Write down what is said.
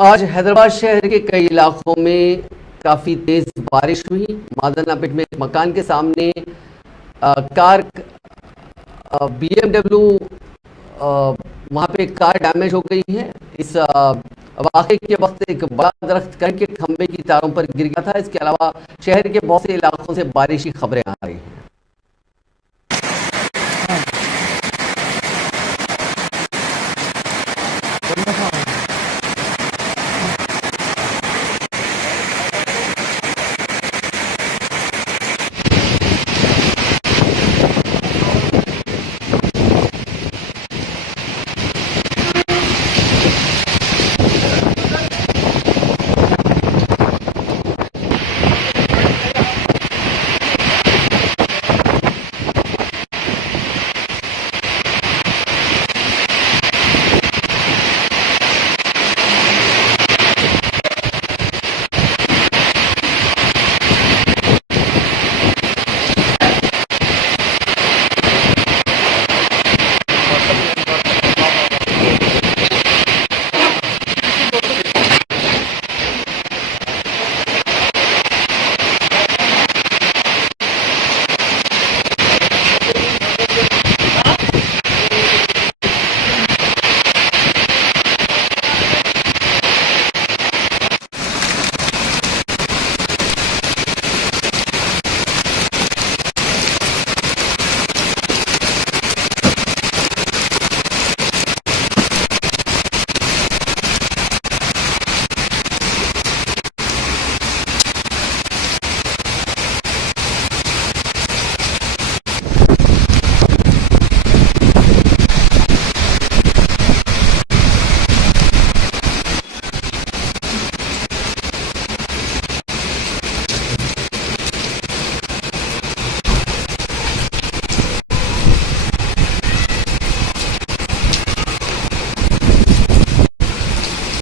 आज हैदराबाद शहर के कई इलाकों में काफ़ी तेज़ बारिश हुई। मादनापेट में एक मकान के सामने कार BMW वहाँ पे कार डैमेज हो गई है। इस वाक़े के वक्त एक बड़ा दरख्त करंट के खंभे की तारों पर गिर गया था। इसके अलावा शहर के बहुत से इलाकों से बारिश की खबरें आ रही हैं।